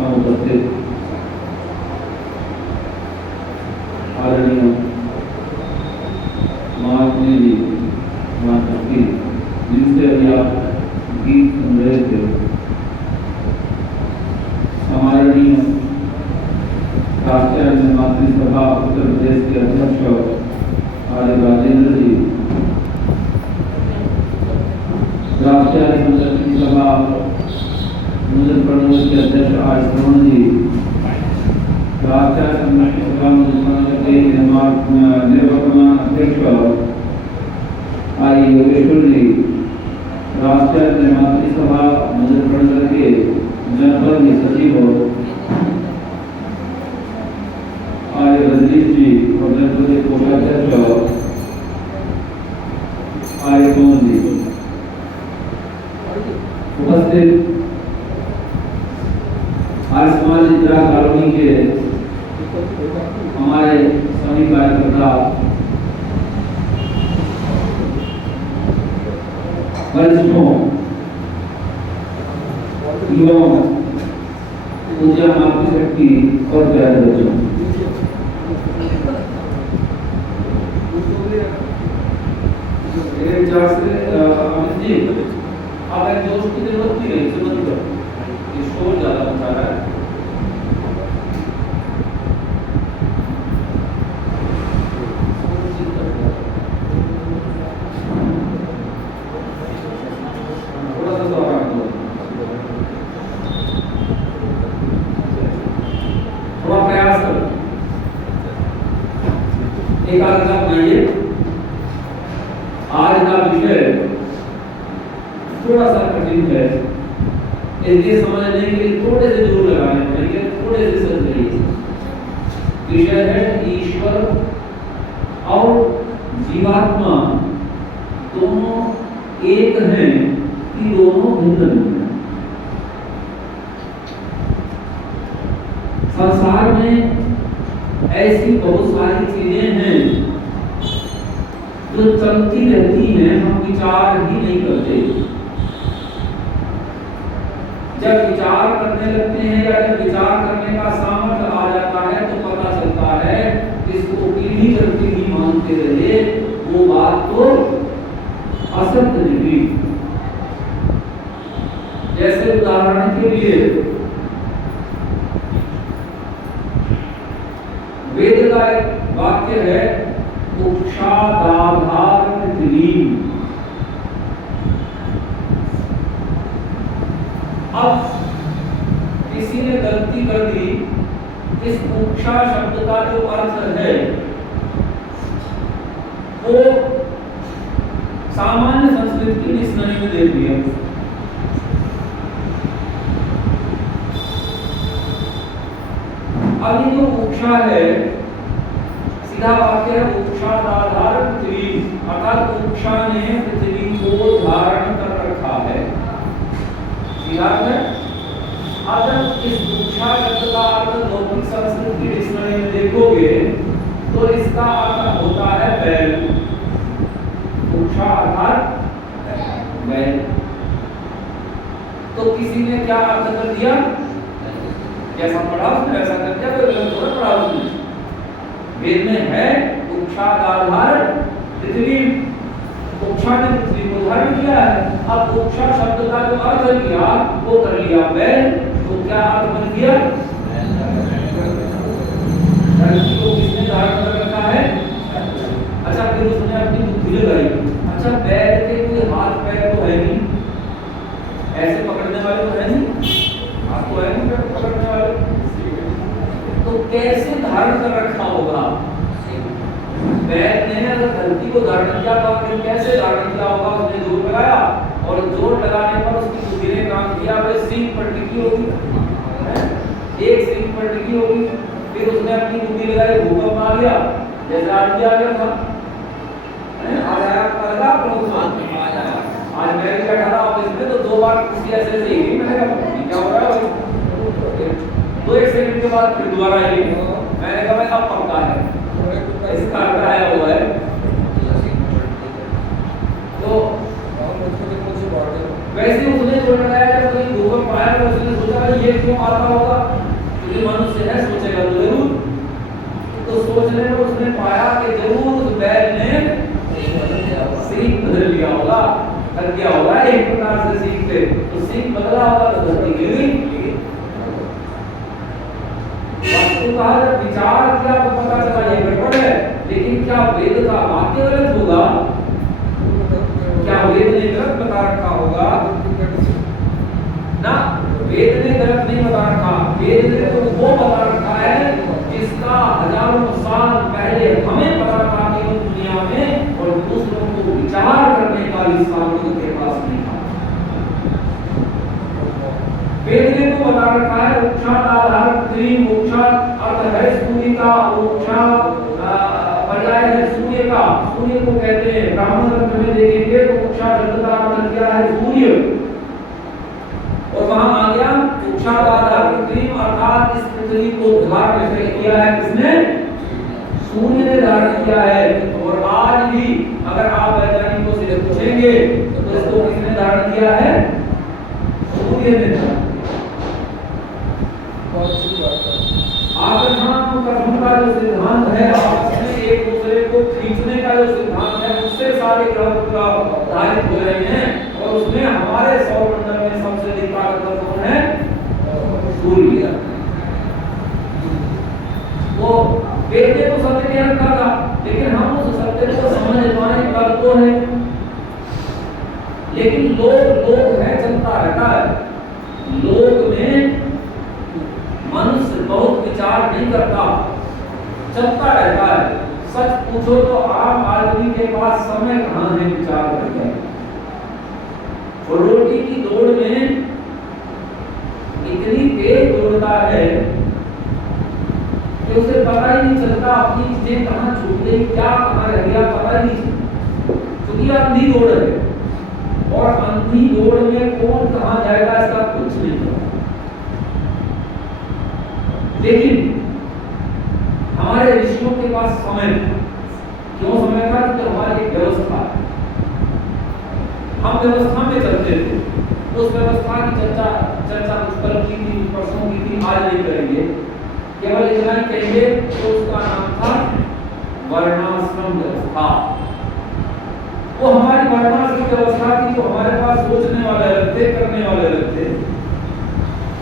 समुपस्थित आदरणीय महात्मा जी माता की जिनसे अभी आप गीत सुन रहे थे, समारणीय राष्ट्रीय निर्मात्री सभा उत्तर प्रदेश के अध्यक्ष आर्य राजेंद्र जी, राष्ट्रीय संरक्षण सभा मुजफ्फरनगर के अध्यक्ष आर्य श्रवण जी, राष्ट्रीय संरक्षण सभा मुजफ्फरनगर के निर्वर्तमान अध्यक्ष आर्य योगेश्वर जी, राष्ट्रीय निर्मात्री सभा मुजफ्फरनगर के जनपद सचिव आर्य रजनीश जी और जनपद के कोषाध्यक्ष आर्य पवन जी, उपस्थित आर्य समाज इंदिरा कॉलोनी के हमारे सभी कार्यकर्ता, वरिष्ठों, युवाओं, पूज्य मातृशक्ति और प्यारे बच्चों, जी अब एक दोस्त की जरूरत नहीं है, इसे मत करो, ये शोर ज्यादा मचा रहा है। थोड़ा सा तो आराम करो, थोड़ा प्रयास करो, एकाग्रता बनाइए। आज का विषय थोड़ा सा कठिन है, इसलिए समझने के लिए थोड़े से जोर लगाने पड़ेंगे, थोड़े से समझिए। विषय है ईश्वर और जीवात्मा दोनों एक हैं कि दोनों भिन्न हैं। संसार में ऐसी बहुत सारी चीजें हैं जो चलती रहती हैं, हम विचार ही नहीं करते। जब विचार करने लगते हैं या जब विचार करने का सामर्थ्य आ जाता है तो पता चलता है इसको पीढ़ी दर पीढ़ी मानते रहे, वो बात तो असत्य निकली। जैसे उदाहरण के लिए वेद का एक वाक्य है, उक्षादाधार पृथ्वी। अब किसी ने गलती कर दी, इस उक्षा शब्द का जो अर्थ है वो सामान्य संस्कृत की डिक्शनरी में दे दिया। अब ये जो उक्षा है, सीधा वाक्य है उक्षादाधार पृथ्वी, अर्थात उक्षा ने पृथ्वी को धारण कर रखा है। सीधा है। अब जब इस उक्षा शब्द का अर्थ लौकिक संस्कृत की डिक्शनरी में देखोगे तो इसका अर्थ होता है बैल। उक्षा अर्थात बैल। तो किसी ने क्या अर्थ कर दिया, जैसा पढ़ा उसने वैसा कर दिया, कोई गलत थोड़ा पढ़ा उसने। वेद में है उक्षादाधार पृथ्वी, उक्षा ने पृथ्वी को धारण किया है। अब उक्षा शब्द का जो अर्थ किया वो कर लिया बैल, तो क्या अर्थ बन गया, धरती को किसने धारण कर रखा है। अच्छा फिर उसने अपनी बुद्धि लगाई, अच्छा बैल के कोई हाथ पैर तो है नहीं, ऐसे पकड़ने वाले तो है नहीं, हाथ तो है नहीं पकड़ने वाले, तो कैसे धारण कर रखा होगा। बैल ने अगर धरती को धारण किया तो फिर कैसे धारण किया होगा, उसने जोर लगाया और जोर लगाने पर उसकी बुद्धि ने काम किया, वे सींग पर टिकी होगी, एक सींग पर टिकी होगी, फिर उसने अपनी बुद्धि लगाई, भूकंप आ गया, जैसे आज भी आ गया था, आज आया लगा आज मैं भी बैठा था ऑफिस में तो 2 बार कुर्सी ऐसे ऐसे ही मैंने कहा क्या हो रहा है, 2 सेकंड के बाद फिर दोबारा ही मैंने कहा भाई अब पक्का है, इसका अर्थ आया हुआ है। तो वैसे उसने जोड़ लगाया, जब कोई भूकंप आया तो उसने सोचा भाई ये क्यों आता होगा? क्योंकि मनुष्य है, सोचेगा तो जरूर। तो सोचने में उसने पाया कि जरूर उस बैल ने सीख बदल लिया होगा, कर दिया होगा एक प्रकार से सीख से, तो सीख बदला होगा तो धरती गिर गई। वस्तु का जब विचार किया तो पता चला ये गड़बड़ है, लेकिन क्या वेद का वाक्य गलत होगा? क्या वेद ने गलत बता रखा होगा? ना, वेद ने गलत नहीं बता रखा। वेद ने तो वो बता रखा है जिसका हजारों साल पहले हमें पता था कि वो दुनिया में और दूसरों को विचार करने का इस सामर्थ्य के पास नहीं था। वेद ने तो बता रखा है मोक्षात आधार पृथ्वी, मोक्षात अर्थ है सूर्य का, मोक्षात पर्याय है सूर्य का। सूर्य को कहते हैं, ब्राह्मण ग्रंथ में देखेंगे तो मोक्षात शब्द का अर्थ क्या है? सूर्य। और वहां आ गया मोक्षात आधार पृथ्वी, अर्थात इस पृथ्वी को धारण किया है किसने? सूर्य ने धारण किया है। और आज भी अगर आप वैज्ञानिकों से पूछेंगे तो इसको किसने धारण किया है? सूर्य ने धारण। आकर्षण कर्म का जो सिद्धांत है, आपस में एक दूसरे को खींचने का जो सिद्धांत है, उससे सारे ग्रह प्रभावित हो रहे हैं। और उसमें हमारे सौरमंडल में सबसे अधिक ताकतवर कौन है? सूर्य। वो वेद ने तो सत्य कह रखा था, लेकिन हम उस सत्य को समझ पाए तब तो है। लेकिन लोग है, चलता रहता है। लोग में मनुष्य बहुत विचार नहीं करता, चलता रहता है। सच पूछो तो आम आदमी के पास समय कहाँ है विचार करने का? और रोटी की दौड़ में इतनी तेज दौड़ता है कि उसे पता ही नहीं चलता अपनी चीजें कहाँ छूट गई, क्या कहाँ रह गया, पता ही नहीं। क्योंकि अंधी दौड़ है, और अंधी दौड़ में कौन कहाँ जाएगा इसका कुछ नहीं पता। लेकिन हमारे ऋषियों के पास समय, क्यों समय था? क्योंकि हमारी एक व्यवस्था है, हम व्यवस्था में चलते थे। उस व्यवस्था की चर्चा कुछ कल की थी, परसों की थी, आज नहीं करेंगे। केवल इतना ही कहेंगे तो उसका नाम था वर्णाश्रम व्यवस्था। वो हमारी वर्णाश्रम व्यवस्था थी, तो हमारे पास सोचने वाले अलग थे, करने वाले अलग थे।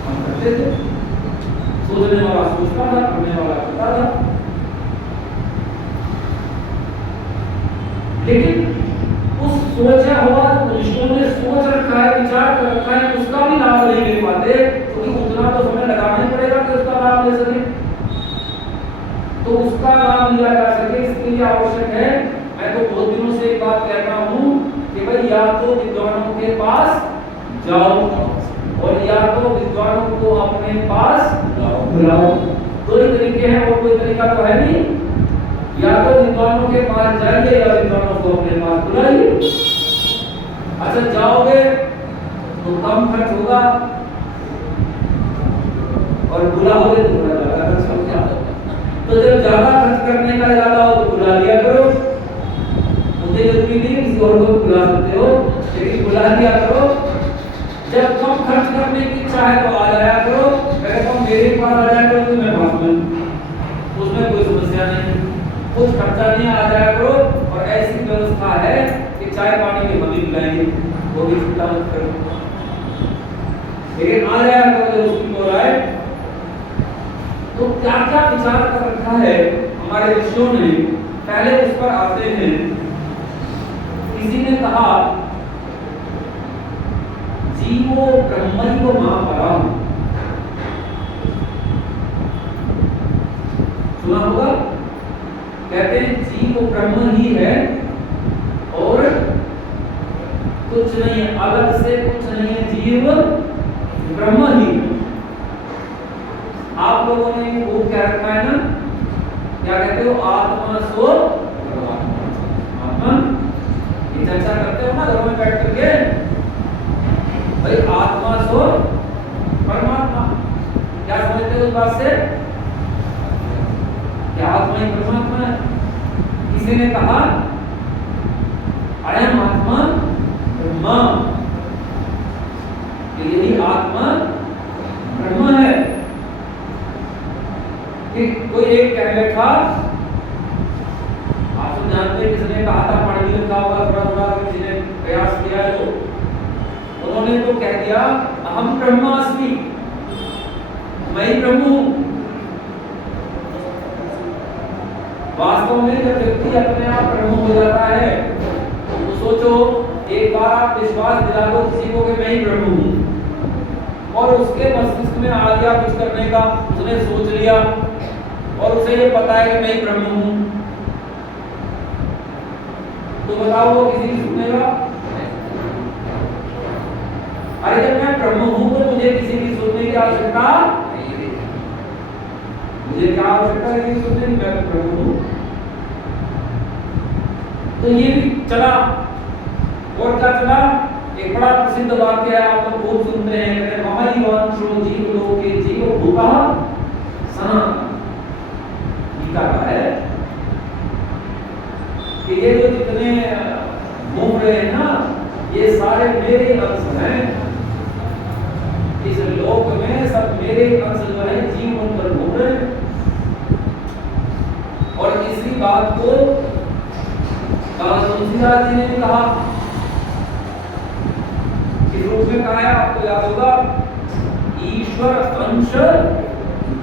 हम करते थे, सोचने वाला सोचता था, करने वाला करता था। लेकिन उस सोचा हुआ ऋषियों ने सोच रखा है, विचार कर रखा है, उसका भी लाभ नहीं ले पाते, क्योंकि उतना तो समय लगाना ही पड़ेगा कि उसका लाभ ले सके। तो उसका लाभ लिया जा सके, इसके लिए आवश्यक है, मैं तो बहुत दिनों से एक बात कहता हूँ कि भाई या तो विद्वानों के पास जाओ, और या तो विद्वानों को अपने पास बुलाओ। दो ही तरीके हैं, और कोई तरीका तो है नहीं। या तो विद्वानों के पास जाइए या विद्वानों को अपने पास बुलाइए। अच्छा, जाओगे तो कम खर्च होगा, और बुलाओगे तो थोड़ा ज्यादा खर्च होगा। तो जब ज्यादा खर्च करने का इरादा हो तो बुला लिया करो। मुझे जरूरी नहीं किसी और को बुला सकते हो, लेकिन बुला लिया करो। जब कम खर्च करने की इच्छा है तो आ जाया करो। अगर मेरे पास आ जाया करो तो मैं पास में, उसमें कोई समस्या नहीं, कुछ खर्चा नहीं, आ जाया करो। और ऐसी व्यवस्था है कि चाय पानी में हम ही पिलाएंगे, वो भी चिंता मत करो, लेकिन आ जाया करो जब उसकी बोल रहा है। तो क्या क्या विचार कर रखा है हमारे ऋषियों ने, पहले उस पर आते हैं। किसी ने कहा जीवो ब्रह्मैव महापरम, सुना होगा? कहते हैं जीव ब्रह्म ही है और कुछ नहीं है, अलग से कुछ नहीं है, जीव ब्रह्म ही। आप लोगों ने वो क्या रखा है ना, क्या कहते हो? आत्मा सो आत्मा। ये चर्चा करते हो ना घरों में बैठ करके, भाई आत्मा सो परमात्मा। क्या समझते हो उस बात से? क्या आत्मा ही परमात्मा है? किसी ने कहा अयम आत्मा ब्रह्म, यही आत्मा कि कोई एक कह बैठा, आप तो जानते हैं किसने कहा था, पढ़ लिखा होगा थोड़ा थोड़ा, किसी ने प्रयास किया है तो उन्होंने तो कह दिया अहम ब्रह्मास्मि, मैं ही ब्रह्म हूं। वास्तव में जब व्यक्ति अपने आप ब्रह्म हो जाता है तो सोचो, एक बार आप विश्वास दिला दो किसी को कि मैं ही ब्रह्म हूं, और उसके मस्तिष्क में आ गया कुछ करने का, उसने सोच लिया और उसे ये पता है कि मैं ही ब्रह्म हूं, तो बताओ वो किसी की सुनेगा? अरे जब मैं ब्रह्म हूं तो मुझे किसी की सुनने की आवश्यकता नहीं, मुझे क्या आवश्यकता है किसी सुनने की, मैं ब्रह्म हूं। तो ये भी चला, और क्या चला? एक बड़ा प्रसिद्ध वाक्य है, आप लोग खूब सुनते हैं, कहते हैं ममई वांछो जीव लोके जीव भूता सनातन। गीता का है कि ये जो जितने घूम रहे हैं ना, ये सारे मेरे अंश हैं, इस लोक में सब मेरे अंश जो है जीव बनकर घूम रहे हैं। और इसी बात को तुलसीदास जी ने भी कहा, इस रूप में कहा है, आपको याद होगा, ईश्वर अंश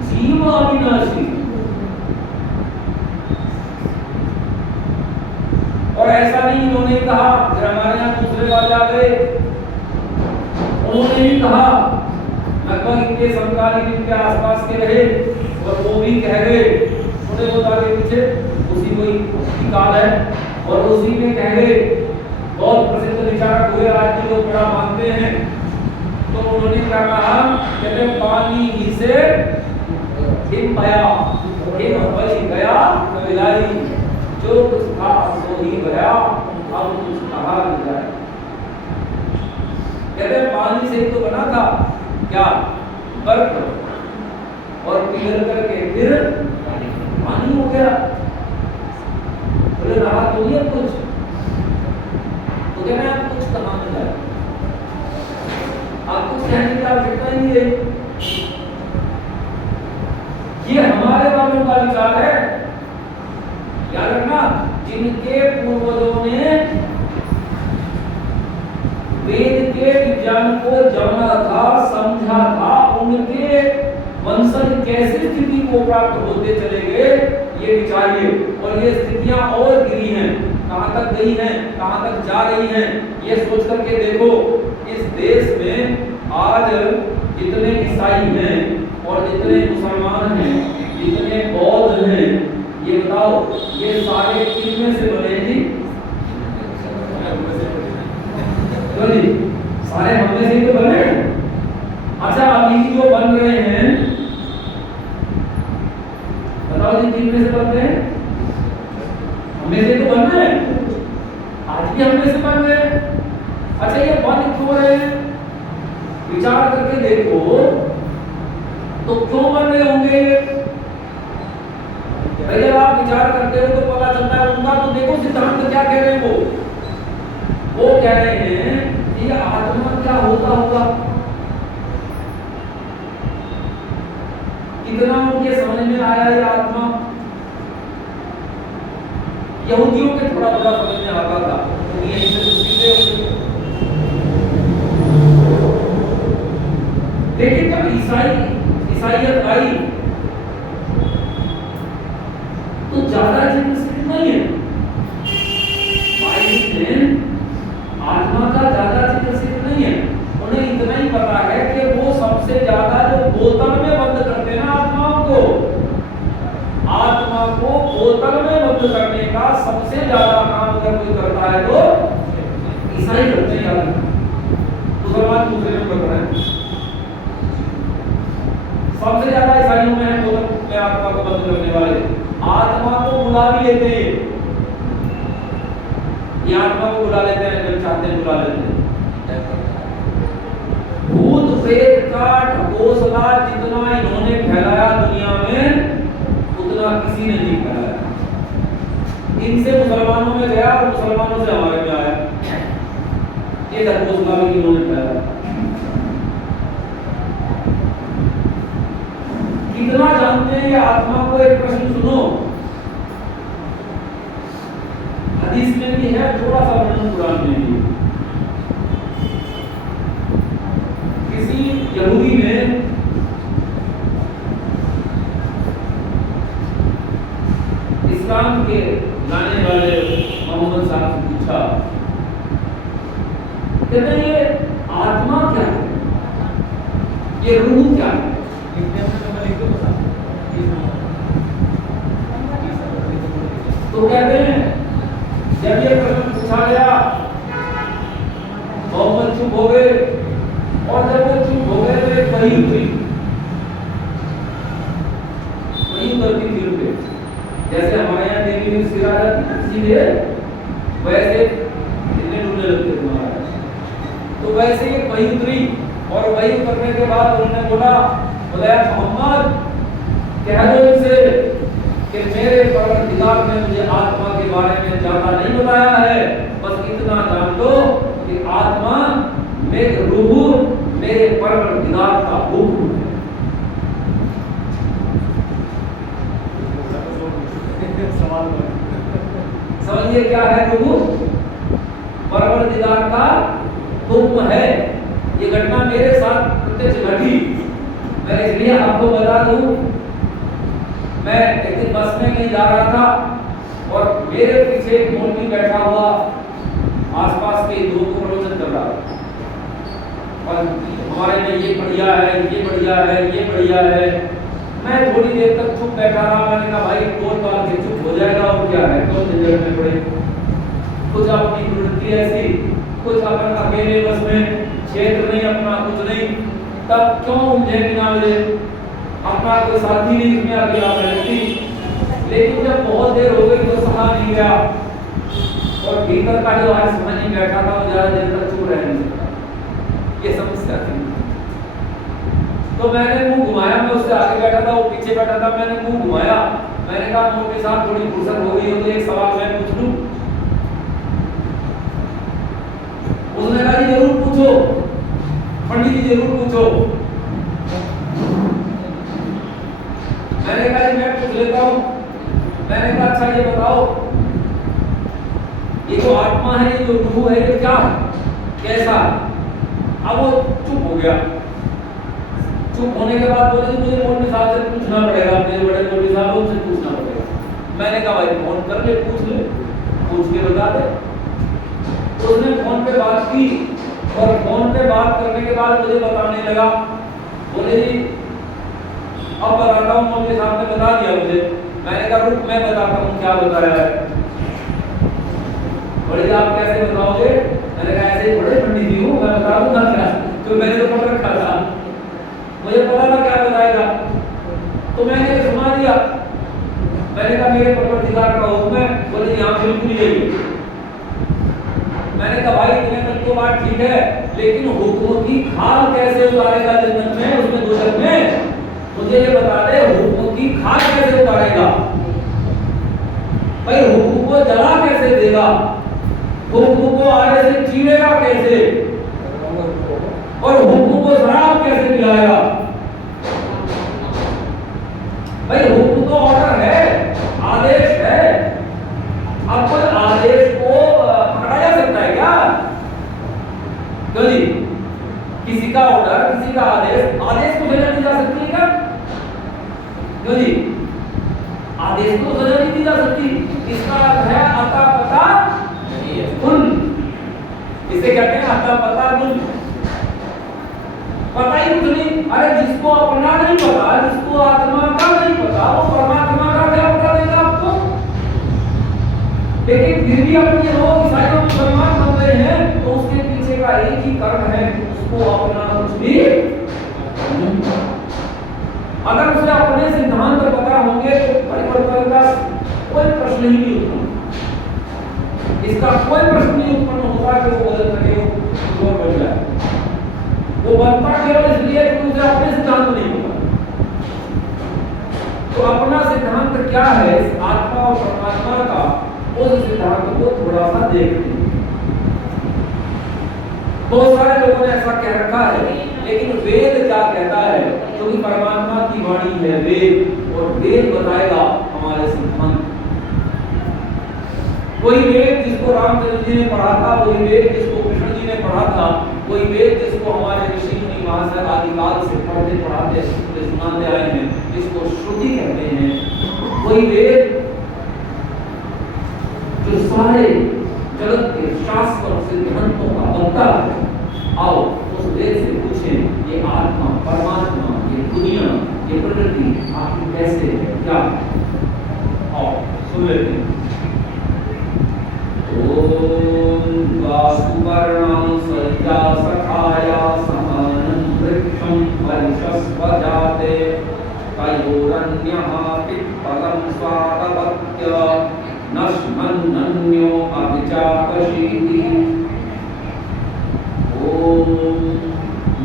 जीव अविनाशी। और ऐसा नहीं उन्होंने कहा, फिर हमारे यहाँ दूसरे वाले आ गए, उन्होंने भी कहा, लगभग इनके समकालीन इनके आसपास के रहे, और वो भी कह गए, थोड़े बहुत आगे पीछे उसी कोई काल है, और उसी में कह गए, बहुत प्रसिद्ध विचारक हुए, आज भी लोग बड़ा मानते हैं। तो उन्होंने क्या कहा, कहते पानी ही से हिम भया, हिम भई गया विलाई, जो कुछ था सो ही गया, अब कुछ कहा नहीं जाए। कहते पानी से ही तो बना था, क्या? बर्फ, और पिघल करके फिर पानी हो गया, बोले रहा तो नहीं अब कुछ, तो कहना आप कुछ कहा नहीं जाए, आप कुछ कहने की आवश्यकता ही नहीं है। ये हमारे वालों का विचार है, याद रखना, जिनके पूर्वजों ने वेद के विज्ञान को जाना था, समझा था, उनके वंशज कैसे स्थिति को प्राप्त होते चले गए, ये विचारिए। और ये स्थितियां और गिरी हैं, कहां तक गई हैं, कहां तक जा रही हैं, ये सोच करके देखो। इस देश में आज जितने ईसाई हैं और जितने मुसलमान हैं, जितने बौद्ध हैं, ये बताओ, ये सारे किन में से बने जी? तो जी सारे हम में से ही तो बने। अच्छा, अभी जो बन रहे हैं, बताओ जी किन में से बन रहे हैं? हमें से तो बन रहे हैं, आज भी हम में से बन रहे हैं। अच्छा, ये बन क्यों रहे हैं? विचार करके देखो तो क्यों बन रहे होंगे? जब आप विचार करते हो तो पता चलता है उनका, तो देखो सिद्धांत क्या कह रहे हैं। वो कह रहे हैं कि आत्मा क्या होता होगा, कितना उनके समझ में आया ये आत्मा। यहूदियों के थोड़ा थोड़ा समझ में आता था, तो ये इनसे कुछ सीखे। लेकिन जब ईसाइयत आई तो ज्यादा चिकित्सित नहीं है, आत्मा का ज्यादा चिकित्सित नहीं है। उन्हें इतना ही पता है कि वो सबसे ज्यादा जो बोतल में बंद करते हैं ना आत्मा को बोतल में बंद करने का सबसे ज्यादा काम अगर कोई करता है तो ईसाई करते हैं। मुसलमान दूसरे नंबर पर है, सबसे ज्यादा ईसाइयों में है बोतल में आत्मा को बंद करने वाले। आत्मा को बुला भी लेते हैं, ये आत्मा को बुला लेते हैं, जब चाहते हैं बुला लेते हैं। भूत प्रेत का ढकोसला जितना इन्होंने फैलाया दुनिया में, उतना किसी ने नहीं फैलाया। इनसे मुसलमानों में गया और मुसलमानों से हमारे में आया, ये ढकोसला भी इन्होंने फैलाया। कितना कुरान में या आत्मा को एक प्रश्न सुनो, हदीस में भी है, थोड़ा सा वर्णन कुरान में भी। किसी यहूदी ने इस्लाम के लाने वाले मोहम्मद साहब से पूछा, कहते ये आत्मा क्या है, ये रूह क्या है? तो कहते हैं जब ये प्रश्न पूछा गया, मोहम्मद चुप हो गए, और जब वो चुप हो गए तो एक वही उतरी, वही उतरती थी उनपे, जैसे हमारे यहाँ देवी में सिर आ जाती है सीधे, वैसे इतने डूबने लगते थे महाराज। तो वैसे ही वही उतरी, और वही उतरने के बाद उन्होंने बोला, बोला मोहम्मद कह दो इनसे कि मेरे परवरदिगार ने मुझे आत्मा के बारे में ज्यादा नहीं बताया है, बस इतना जान लो कि आत्मा मेरे रूह मेरे परवरदिगार का हुक्म है। समझिए क्या है रूह? परवरदिगार का हुक्म है। ये घटना मेरे साथ प्रत्यक्ष घटी, मैं इसलिए आपको बता दूं, मैं एक दिन बस में कहीं जा रहा था और मेरे पीछे एक मौलवी बैठा हुआ आसपास के लोगों को प्रवचन कर रहा, और हमारे में ये बढ़िया है, ये बढ़िया है, ये बढ़िया है। मैं थोड़ी देर तक चुप बैठा रहा। मैंने कहा भाई बोल बात के चुप हो जाएगा, और क्या है, कौन झंझट में पड़े। कुछ अपनी प्रवृत्ति ऐसी, कुछ अपन अकेले बस में, क्षेत्र नहीं अपना, कुछ नहीं, तब क्यों मुझे बिना वजह अपना कोई साथी नहीं इसमें अकेला बैठती। लेकिन जब बहुत देर हो गई तो सहा नहीं गया, और भीतर का जो आज समझ नहीं बैठा था वो ज्यादा देर तक चुप रह नहीं सकता। ये समस्या थी। तो मैंने मुंह घुमाया, मैं उससे आगे बैठा था, वो पीछे बैठा था, मैंने मुंह घुमाया, मैंने कहा मौलवी साहब थोड़ी फुर्सत हो गई हो तो एक सवाल मैं पूछ लूं। उसने कहा जी जरूर पूछो पंडित जी, जरूर पूछो। मैंने कहा मैं पूछ लेता हूँ। मैंने कहा अच्छा ये बताओ, ये जो आत्मा है, ये जो रूह है, ये क्या है, कैसा? अब वो चुप हो गया। चुप होने के बाद बोले मुझे मौलवी साहब से पूछना पड़ेगा, मेरे बड़े मौलवी साहब उनसे पूछना पड़ेगा। मैंने कहा भाई फोन कर ले, पूछ के बता दे। उसने फोन पे बात की, और फोन पे बात करने के बाद मुझे बताने लगा, बोले जी अब बताता हूँ, मौलवी साहब ने बता दिया मुझे। मैंने कहा रुक मैं बताता हूँ क्या बताया है। बोले आप कैसे बताओगे? मैंने कहा ऐसे ही बड़े पंडित जी हूँ, मैं बता दूंगा क्या, तो मैंने तो पकड़ रखा था, मुझे पता था क्या बताएगा, तो मैंने सुना दिया। मैंने कहा मेरे परवरदिगार का हुक्म है। बोले यहाँ बिल्कुल यही। मैंने कहा भाई तुम्हें तक तो बात ठीक है, लेकिन हुक्म की खाल कैसे उतारेगा जन्नत में, उसमें दोजख में? मुझे ये बता दे हुक्म की खाल कैसे उतारेगा भाई? हुक्म को जला कैसे देगा? हुक्म को आगे से चीरेगा कैसे? और हुक्म को शराब कैसे पिलाएगा भाई? हुक्म तो ऑर्डर है, आदेश है। अब कोई आदेश को पकड़ा जा सकता है क्या? क्यों जी? किसी का ऑर्डर, किसी का आदेश, आदेश को सजा दी जा सकती है क्या? क्यों जी? आदेश को सजा नहीं दी जा सकती। इसका अर्थ है अता पता गुण। इसे कहते हैं अता पता गुण। पता ही कुछ नहीं। अरे जिसको अपना नहीं पता, जिसको आत्मा का नहीं पता, वो परमात्मा का क्या पता देगा आपको? लेकिन फिर भी अपने लोग ईसाइयों मुसलमान बन गए हैं, तो उसके पीछे का एक ही कारण है कि उसको अपना कुछ भी नहीं पता। अगर उसे अपने सिद्धांत पता होंगे तो परिवर्तन का कोई प्रश्न ही नहीं उठता। इसका कोई प्रश्न नहीं उत्पन्न होता कि वो बदल सके, वो बन जाए। वो बनता केवल इसलिए कि उसे अपने सिद्धांत नहीं पता। तो अपना सिद्धांत क्या है इस आत्मा और परमात्मा का, उस सिद्धांत को थोड़ा सा देखते हैं। बहुत सारे लोगों ने ऐसा कह रखा है, लेकिन वेद क्या कहता है? क्योंकि परमात्मा की वाणी है वेद, और वेद बताएगा हमारे सिद्धांत। कोई वेद जिसको रामचंद्र जी ने पढ़ा था, वही वेद जिसको कृष्ण जी ने पढ़ा था, वही वेद जिसको हमारे ऋषि मुनि महाशय आदिकाल से पढ़ते पढ़ाते सुनाते आए हैं, जिसको श्रुति कहते हैं, वही वेद जो सारे जगत के शास्त्र सिद्धांतों का वक्ता है। आओ उस वेद से पूछें, ये आत्मा, परमात्मा, ये दुनिया, ये प्रकृति आखिर कैसे है, क्या? आओ सुन लेते हैं। ओम वासुवर्णं सज्जा सखाया समानं वृक्षं परिशस्वजाते तयोरन्यः पिप्पलं स्वादवत्य नश्मन्नन्यो अभिचाकशीति। ओम,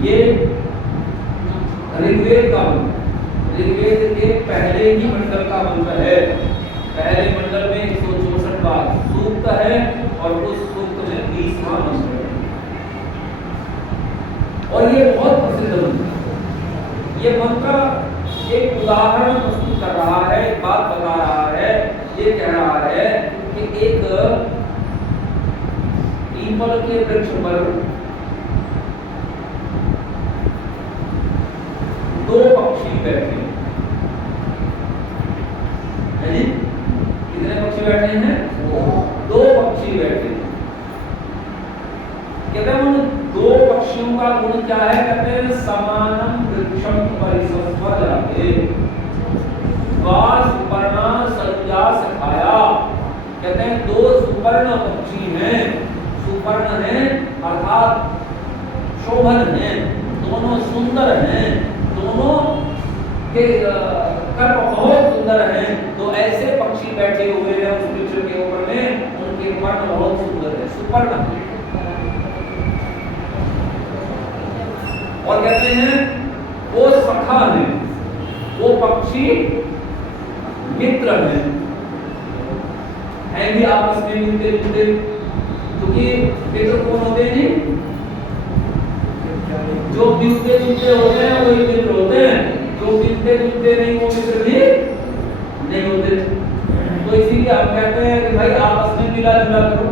ये ऋग्वेद का मंत्र, ऋग्वेद के पहले ही मंडल का मंत्र है। पहले मंडल में 164 बार सूक्त है और उस सूक्त में 20वां मंत्र है। और ये बहुत प्रसिद्ध मंत्र है। ये मंत्र एक उदाहरण प्रस्तुत कर रहा है, एक बात बता रहा है। ये कह रहा है कि एक पीपल के वृक्ष पर दो पक्षी बैठे हैं। जी, कितने पक्षी बैठे हैं? दो पक्षी बैठे हैं। कहते हैं उन दो पक्षियों का गुण क्या है? कहते हैं समानम वृक्षम परिशस्वजाते सुपर्ण संज्ञा सखाया। कहते हैं दो सुपर्ण पक्षी हैं, सुपर्ण हैं अर्थात शोभन हैं, दोनों सुंदर हैं, दोनों के कर्म बहुत सुंदर हैं। तो ऐसे पक्षी बैठे हुए हैं उस वृक्ष के ऊपर में, उनके वर्ण बहुत सुंदर है, सुपर्ण। और कहते हैं वो सखा है, वो पक्षी मित्र हैं भी आपस में मिलते जुलते। क्योंकि मित्र कौन होते हैं? जो मिलते जुलते होते हैं वही मित्र होते हैं, जो मिलते जुलते नहीं वो मित्र भी नहीं होते। तो इसीलिए हम कहते हैं कि भाई आपस में मिला जुला करो,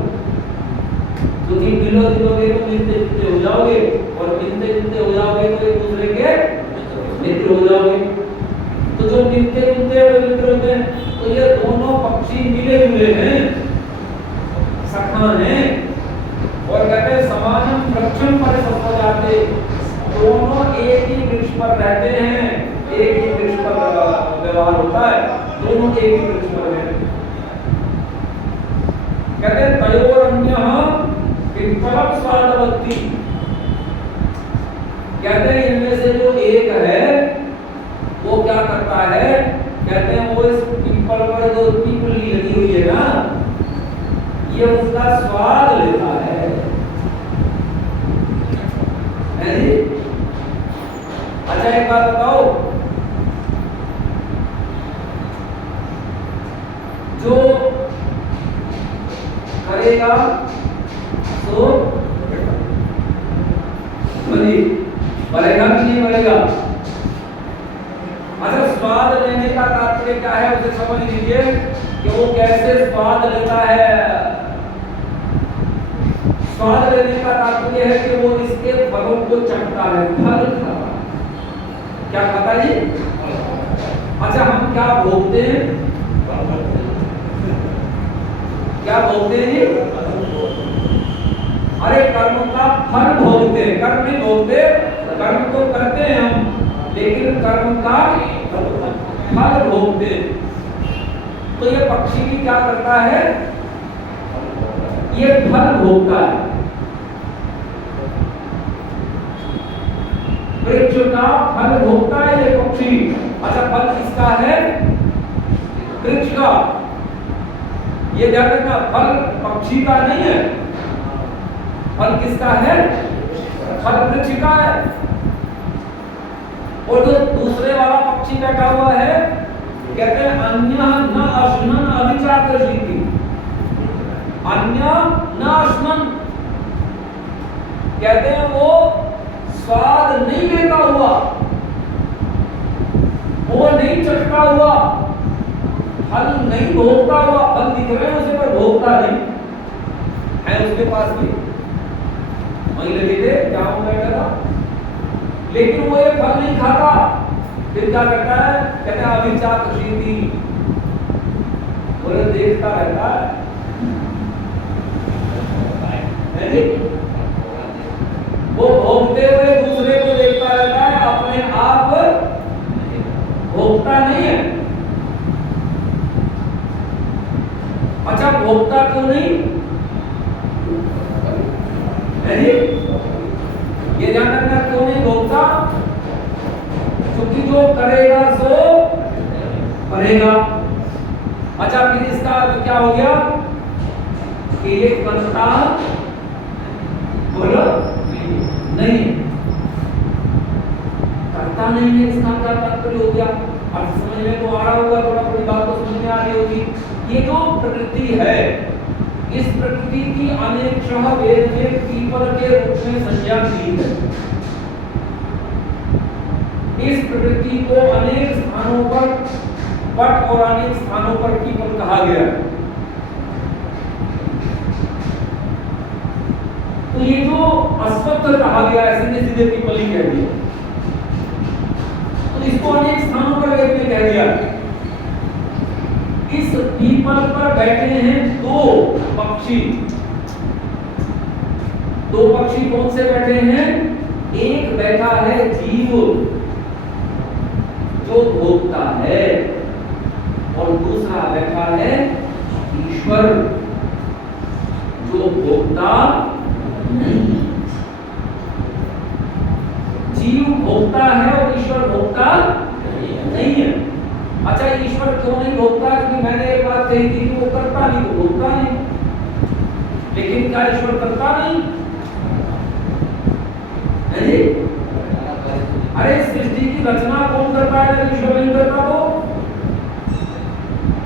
क्योंकि मिलो जुलोगे तो मिलते जुलते हो जाओगे, और मिलते जुलते हो जाओगे तो एक दूसरे के मित्र हो जाओगे। तो जो मिलते जुलते हैं वो मित्र होते हैं। तो ये दोनों पक्षी मिले जुले हैं, सखा हैं। और कहते हैं समानम वृक्षम परिशस्वजाते, दोनों एक ही वृक्ष पर रहते हैं, एक ही वृक्ष पर व्यवहार होता है, दोनों एक ही वृक्ष पर हैं। कहते हैं तयोरन्यः पिप्पलं स्वादवत्ति। कहते हैं इनमें से जो एक है वो क्या करता है? कहते हैं वो इस पीपल पर जो पीपली लगी हुई है ना, ये उसका स्वाद लेता है जी? अच्छा एक बात बताओ, जो करेगा तो बढ़ेगा कि नहीं बढ़ेगा? अच्छा स्वाद लेने का तात्पर्य क्या है उसे समझ लीजिए कि वो कैसे स्वाद लेता है। स्वाद लेने का तात्पर्य है कि वो इसके फलों को चखता है, फल खाता है। क्या खाता है जी? अच्छा हम क्या भोगते हैं? क्या भोगते हैं जी? अरे कर्म का फल भोगते हैं, कर्म नहीं भोगते। कर्म तो करते हैं हम, लेकिन कर्म का फल भोगते हैं। तो ये पक्षी भी क्या करता है? ये फल भोगता है, वृक्ष का फल भोगता है ये पक्षी। अच्छा फल किसका है? वृक्ष का। ये ध्यान रखना, फल पक्षी का नहीं है, फल किसका है? फल वृक्ष का है। और जो दूसरे वाला पक्षी बैठा हुआ है, कहते हैं अन्य न अश्नन अभिचाकर्षिति। अन्य न अश्नन, कहते हैं वो स्वाद नहीं लेता हुआ, वो नहीं चटका हुआ, फल नहीं भोगता हुआ, फल दिख रहे हैं उसे पर भोगता नहीं है, उसके पास भी वहीं लगे थे जाऊं बैठा था, लेकिन वो ये फल नहीं खाता। फिर क्या करता है, कहते हैं अभी चाह खुशी थी, बोले देखता रहता है वो भोगते हुए दूसरे को देखता रहता है, अपने आप भोगता नहीं है। अच्छा भोगता क्यों नहीं है जी? ये ध्यान रखना, क्यों नहीं भोगता? क्योंकि जो करेगा सो करेगा। अच्छा फिर इसका अर्थ क्या हो गया कि ये करता बोलो नहीं, करता नहीं है, इसका क्या तात्पर्य हो गया? अब समझ में तो आ रहा होगा, थोड़ा थोड़ी बात तो समझ में आ रही होगी। ये जो प्रकृति है, इस प्रकृति की अनेक वेद में पीपल के रूप में संज्ञा दी है। इस प्रकृति को अनेक स्थानों पर वट और अनेक स्थानों पर पीपल कहा गया। तो ये जो अश्वत्थ कहा गया है, सीधे सीधे पीपल ही कह दिया, तो इसको अनेक स्थानों पर वेद में कह दिया। इस पीपल पर बैठे हैं दो पक्षी। दो पक्षी कौन से बैठे हैं? एक बैठा है जीव जो भोगता है, और दूसरा बैठा है ईश्वर जो भोगता नहीं। जीव भोगता है और ईश्वर भोगता नहीं है। अच्छा ईश्वर क्यों नहीं भोगता? क्योंकि मैंने एक बात कही थी कि वो करता नहीं तो भोगता नहीं, लेकिन क्या ईश्वर करता नहीं है जी? अरे सृष्टि की रचना कौन करता है? ईश्वर नहीं करता तो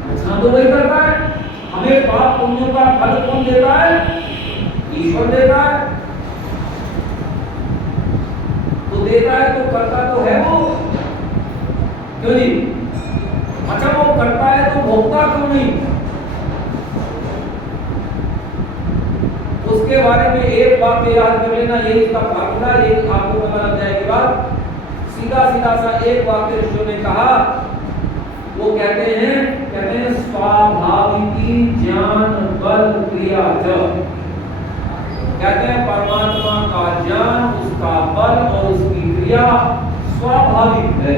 रचना तो वही करता है। हमें पाप पुण्यों का फल कौन देता है? ईश्वर देता है। तो देता है तो करता तो है वो, क्यों जी? अच्छा वो करता है तो भोगता क्यों नहीं? उसके बारे में एक बात याद कर लेना, ये इसका फार्मूला, ये आपको पता लग जाएगी बात। सीधा सीधा सा एक वाक्य ऋषियों ने कहा, वो कहते हैं स्वाभाविकी ज्ञान बल क्रिया च। कहते हैं परमात्मा का ज्ञान, उसका बल और उसकी क्रिया स्वाभाविक है।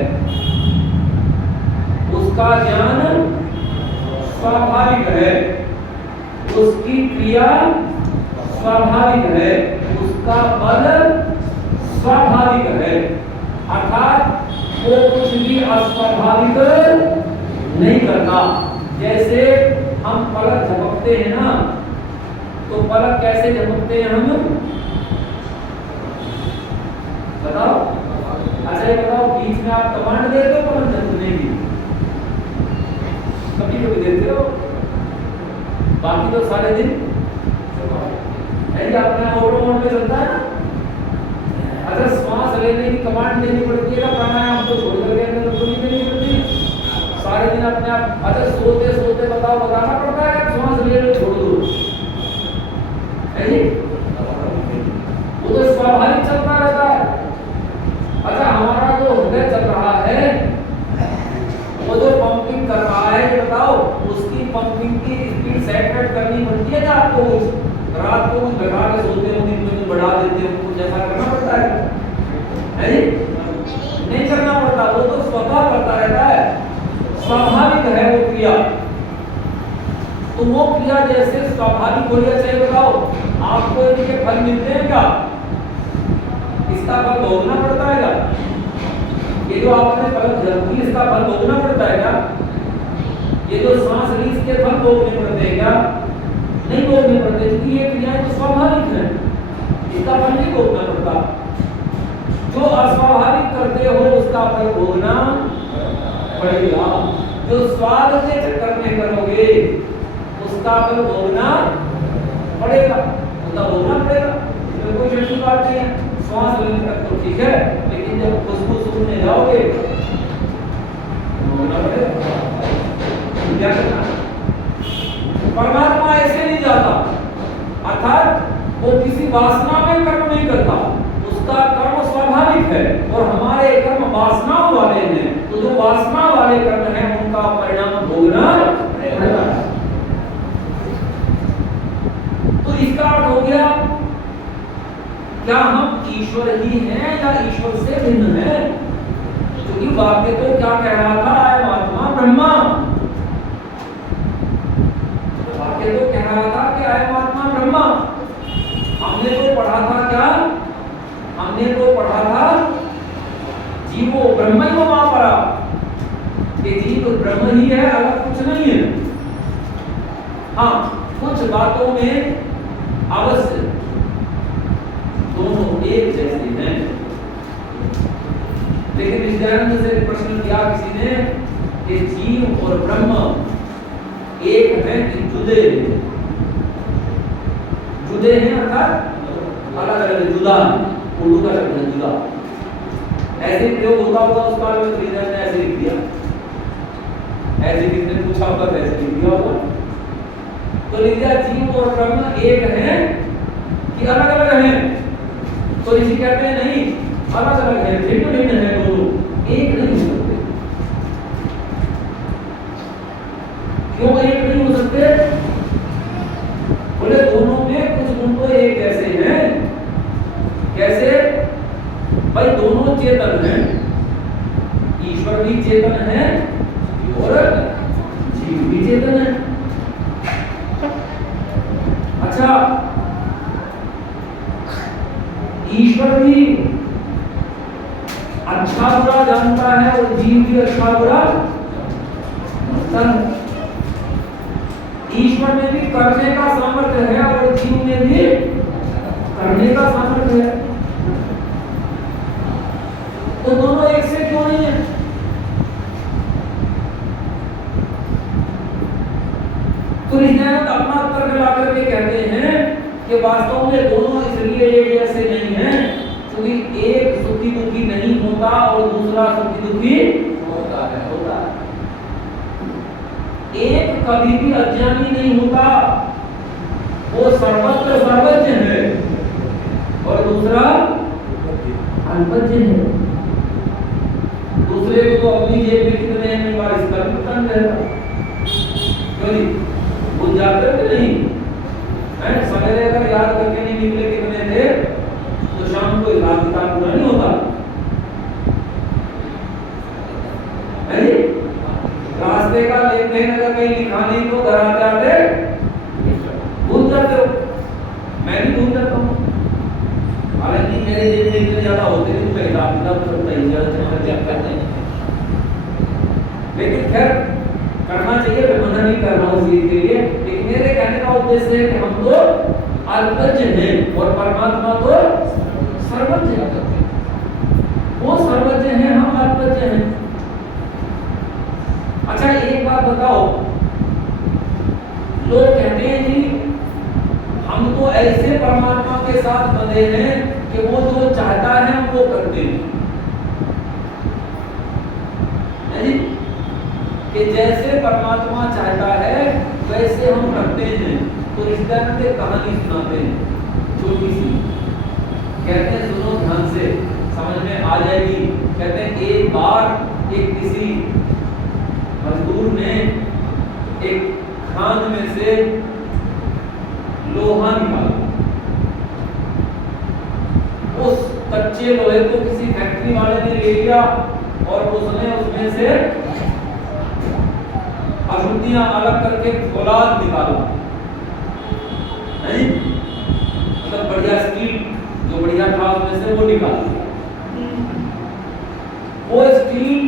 उसका ज्ञान स्वाभाविक है, उसकी क्रिया स्वाभाविक है, उसका बल स्वाभाविक है। अर्थात वो कुछ भी अस्वाभाविक नहीं करता। जैसे हम पलक झपकते हैं ना, तो पलक कैसे झपकते हैं हम? बताओ। अच्छा ये बताओ, बीच में आप कमांड देते हो पलक झपकने की? कभी कभी देते हो, बाकी तो सारे दिन अपने ऑटो मोड में चलता है ना। अच्छा श्वास लेने की कमांड देनी पड़ती है, प्राणायाम तो छोड़ करके अंदर तो नहीं देनी पड़ती सारे दिन अपने आप। अच्छा सोते सोते बताओ, बताना पड़ता है श्वास ले लो छोड़ दो, है जी? वो तो स्वाभाविक चलता रहता है। अच्छा हमारा जो हृदय चल रहा है, वो जो पंपिंग कर रहा है, बताओ उसकी पंपिंग की स्पीड सेट करनी पड़ती है ना आपको? रात को कुछ बैठा के सोते हो, दिन में बढ़ा देते हो, कुछ ऐसा करना पड़ता है जी? नहीं करना पड़ता, वो तो स्वतः करता रहता है, स्वाभाविक है वो क्रिया। तो वो क्रिया जैसे स्वाभाविक हो रही है, बताओ आपको इनके फल मिलते हैं क्या? इसका फल भोगना पड़ता है क्या? ये जो आपने पलक झपकी, इसका फल भोगना पड़ता है क्या? ये जो सांस ली, इसके फल भोगने पड़ते हैं क्या? नहीं भोगने पड़ते, क्योंकि ये क्रियाएं तो स्वाभाविक है, इसका फल नहीं भोगना पड़ता। जो अस्वाभाविक करते हो उसका फल भोगना पड़ेगा। जो स्वाद के चक्कर में करोगे उसका फल भोगना पड़ेगा, उसका भोगना पड़ेगा। इसमें कोई छोटी बात नहीं है। श्वास लेने तक तो ठीक है, लेकिन जब खुशबू सूंघने जाओगे वासना में कर्म नहीं करता, उसका कर्म स्वाभाविक है, और हमारे कर्म वासनाओं वाले हैं, तो जो वासना वाले कर्म हैं उनका परिणाम भोगना पड़ेगा। तो इसका अर्थ हो गया, क्या हम ईश्वर ही हैं या ईश्वर से भिन्न हैं? क्योंकि वाक्य तो क्या कह रहा था, अयम आत्मा ब्रह्मा। वाक्य तो कह रहा था कि अयम आत्मा ब्रह्मा। हमने तो पढ़ा था क्या? हमने तो पढ़ा था जीवो ब्रह्मैव परा, कि जीव ब्रह्म ही है, अलग कुछ नहीं है। हाँ, कुछ बातों में अवश्य दोनों एक जैसे हैं, लेकिन इस दयानंद से प्रश्न किया किसी ने कि जीव और ब्रह्म एक है कि जुदे हैं? जुदे हैं अर्थात अलग अलग, जुदा, उर्दू का शब्द है जुदा। ऐसे प्रयोग होता होगा उस काल में, श्रीधर ने ऐसे लिख दिया, ऐसे किसने पूछा होगा तो ऐसे लिख दिया होगा। तो लिख दिया जीव और ब्रह्म एक है कि अलग अलग हैं? तो ऋषि कहते हैं नहीं, अलग अलग है, भिन्न भिन्न है दोनों, एक नहीं हो सकते। क्यों एक नहीं हो सकते? बोले दोनों में कुछ गुण तो एक जैसे हैं। कैसे भाई? दोनों चेतन हैं, ईश्वर भी चेतन है और जीव भी चेतन है। अच्छा, ईश्वर भी अच्छा बुरा जानता है और जीव भी अच्छा बुरा जानता है। ईश्वर में भी करने का सामर्थ्य है और जीव में भी करने का सामर्थ्य है, तो दोनों एक से क्यों नहीं है? तो नित्यानंद अपना तर्क ला करके कहते हैं कि वास्तव में दोनों इसलिए एक जैसे नहीं हैं क्योंकि एक सुखी दुखी नहीं होता और दूसरा सुखी दुखी होता है। एक कभी भी अज्ञानी नहीं होता, वो सर्वत्र सर्वज्ञ है, और दूसरा अल्पज्ञ है। दूसरे को तो अपनी जेब में कितने हैं बार इसका भी पता नहीं रहता, क्यों भूल जाते हो कि नहीं? सवेरे अगर याद करके नहीं निकले कितने थे तो शाम को हिसाब किताब पूरा नहीं होता है। रास्ते का लेन देन अगर कहीं लिखा नहीं तो घर आते आते भूल जाते हो। मैं भी भूल जाता हूँ, हालांकि मेरे जेब में इतने ज्यादा होते नहीं तो हिसाब किताब करते हैं, लेकिन खैर करना चाहिए, मैं मना नहीं कर रहा हूँ चीज के लिए। लेकिन मेरे कहने का उद्देश्य है कि हम तो अल्पज्ञ हैं और परमात्मा तो सर्वज्ञ है। वो सर्वज्ञ है, हम अल्पज्ञ हैं। अच्छा एक बात बताओ, लोग कहते हैं जी हम तो ऐसे परमात्मा के साथ बंधे हैं कि वो जो चाहता है वो करते हैं कि जैसे परमात्मा चाहता है वैसे हम करते हैं। तो रिश्तेदार से कहानी सुनाते हैं छोटी सी, कहते हैं सुनो ध्यान से, समझ में आ जाएगी। कहते हैं एक बार एक किसी मजदूर ने एक खान में से लोहा निकाला। उस कच्चे लोहे को किसी फैक्ट्री वाले ने ले लिया और उसने उसमें से अशुद्धियां अलग करके फौलाद निकाला, नहीं मतलब बढ़िया स्टील जो बढ़िया था उसमें से वो निकाला। वो स्टील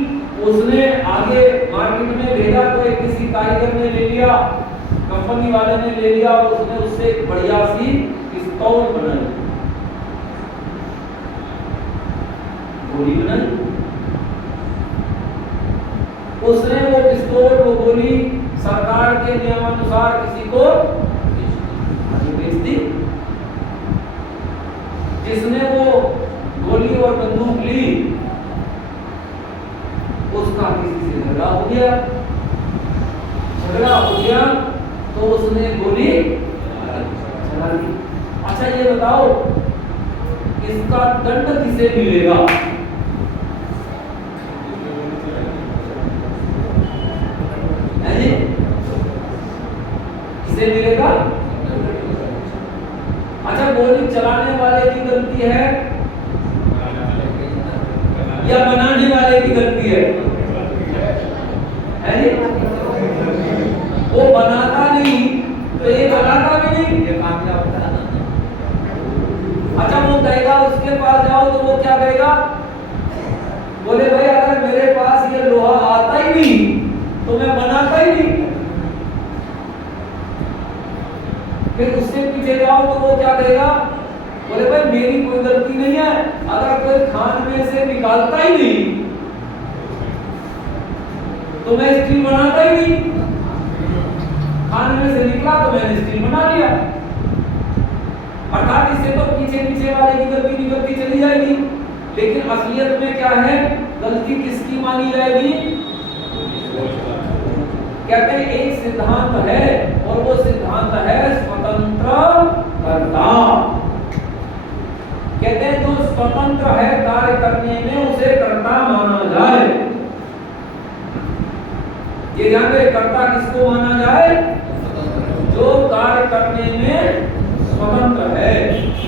उसने आगे मार्केट में भेजा तो एक किसी कारीगर ने ले लिया, कंपनी वाले ने ले लिया और उसने उससे एक बढ़िया सी पिस्तौल बनाई, गोली बनाई। उसने वो पिस्तौल वो गोली सरकार के नियमानुसार किसी को बेच दी। जिसने वो गोली और बंदूक ली उसका किसी से झगड़ा हो गया। झगड़ा हो गया तो उसने गोली चला दी। अच्छा ये बताओ इसका दंड किसे मिलेगा? किसे मिलेगा? अच्छा गोली चलाने वाले की गलती है या बनाने वाले की गलती है जी? वो बनाता नहीं तो ये बनाता भी नहीं। अच्छा वो कहेगा उसके पास जाओ तो वो क्या कहेगा? बोले भाई अगर मेरे पास ये लोहा आता ही नहीं तो मैं बनाता ही नहीं। फिर उससे पीछे जाओ तो वो क्या कहेगा? बोले भाई मेरी कोई गलती नहीं है, अगर कोई खान में से निकालता ही नहीं तो मैं स्टील बनाता ही नहीं। खान में से निकला तो मैंने स्टील बना लिया। अर्थात इससे तो पीछे पीछे वाले की गलती निकलती चली जाएगी, लेकिन असलियत में क्या है? गलती किसकी मानी जाएगी? कहते हैं एक सिद्धांत है और वो सिद्धांत है स्वतंत्र कर्ता। कहते हैं जो स्वतंत्र है कार्य करने में उसे कर्ता माना जाए। ये ध्यान रहे, कर्ता किसको माना जाए? जो कार्य करने में स्वतंत्र है।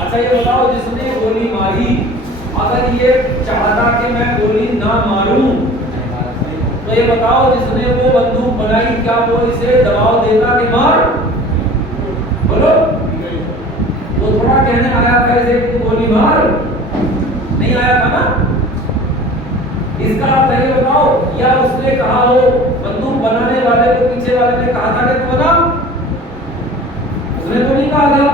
अच्छा ये बताओ जिसने गोली मारी अगर ये चाहता कि मैं गोली ना मारूं तो ये बताओ जिसने वो बंदूक बनाई क्या वो इसे दबाव देता कि मार? बोलो, वो थोड़ा कहने आया था इसे कि गोली मार, नहीं आया था ना। इसका अर्थ है ये बताओ, या उसने कहा हो बंदूक बनाने वाले को, पीछे वाले ने कहा था कि तू बना? उसने तो नहीं कहा था,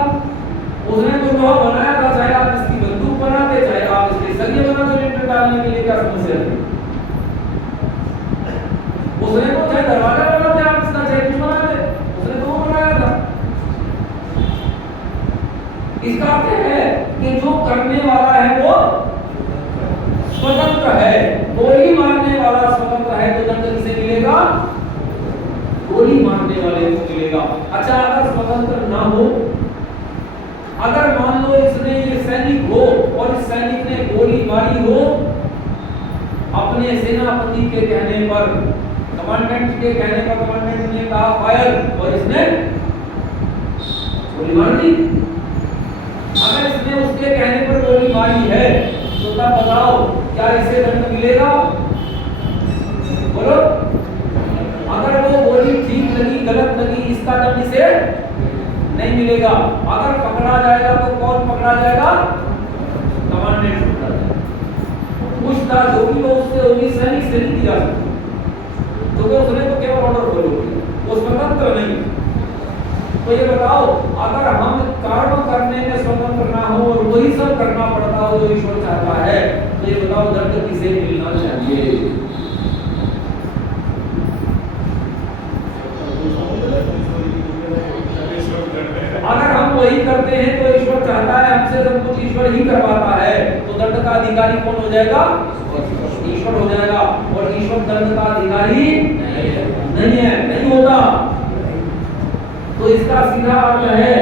उसने तो लोहा बनाया था। चाहे आप इसकी बंदूक बनाते चाहे आप इसके सरिये बनाते लिंटर डालने के लिए, क्या समस्या है? उसने तो चाहे दरवाजा बनाते आप इसका, चाहे कुछ बनाते, उसने तो वो बनाया था। इसका अर्थ है कि जो करने वाला है वो स्वतंत्र है। गोली मारने वाला स्वतंत्र है तो दंड किसे मिलेगा? गोली मारने वाले को मिलेगा। अच्छा अगर स्वतंत्र ना हो, अगर मान लो इसने ये सैनिक हो और इस सैनिक ने गोली मारी हो अपने सेनापति के कहने पर, कमांडेंट के कहने पर, कमांडेंट ने कहा फायर और इसने गोली मार दी। अगर इसने उसके कहने पर गोली मारी है तो तब बताओ क्या इसे दंड मिलेगा? बोलो, अगर वो गोली ठीक लगी गलत लगी इसका दंड इसे नहीं मिलेगा। अगर पकड़ा जाएगा तो कौन पकड़ा जाएगा? कमांडेंट पकड़ा जाएगा। पूछताछ होगी वो उससे होगी, सैनिक से नहीं की जा सकती क्योंकि उसने तो केवल ऑर्डर फॉलो किया, वो स्वतंत्र नहीं। तो ये बताओ अगर हम कर्म करने में स्वतंत्र ना हो और वही सब करना पड़ता हो जो ईश्वर चाहता है तो ये बताओ दंड किसे मिलना चाहिए? अगर हम वही करते हैं तो ईश्वर चाहता है हमसे सब कुछ ईश्वर ही करवाता है तो दंड का अधिकारी कौन हो जाएगा? ईश्वर हो जाएगा। और ईश्वर दंड का अधिकारी नहीं है, नहीं होता। तो इसका सीधा अर्थ है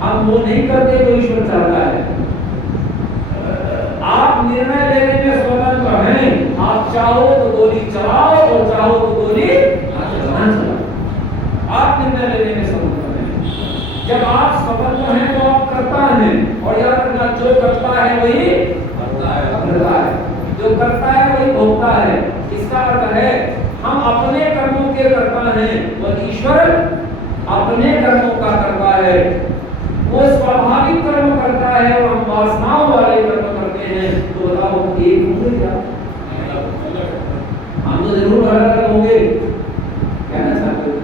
हम वो नहीं करते जो ईश्वर चाहता है। आप निर्णय लेने में स्वतंत्र हैं, आप चाहो तो गोली चलाओ और चाहो तो गोली ना चलाओ, आप निर्णय लेने में स्वतंत्र हैं। जब आप स्वतंत्र हैं तो आप करता है, और याद रखना जो करता है वही करता है, जो करता है वही भोगता है। इसका अर्थ है हम अपने कर्मों के करता हैं और ईश्वर अपने कर्मों का करता है। वो स्वाभाविक कर्म करता है और हम वासनाओं वाले कर्म करते हैं। तो बताओ एक होंगे क्या? हम तो जरूर अलग होंगे। कहना चाहते हो?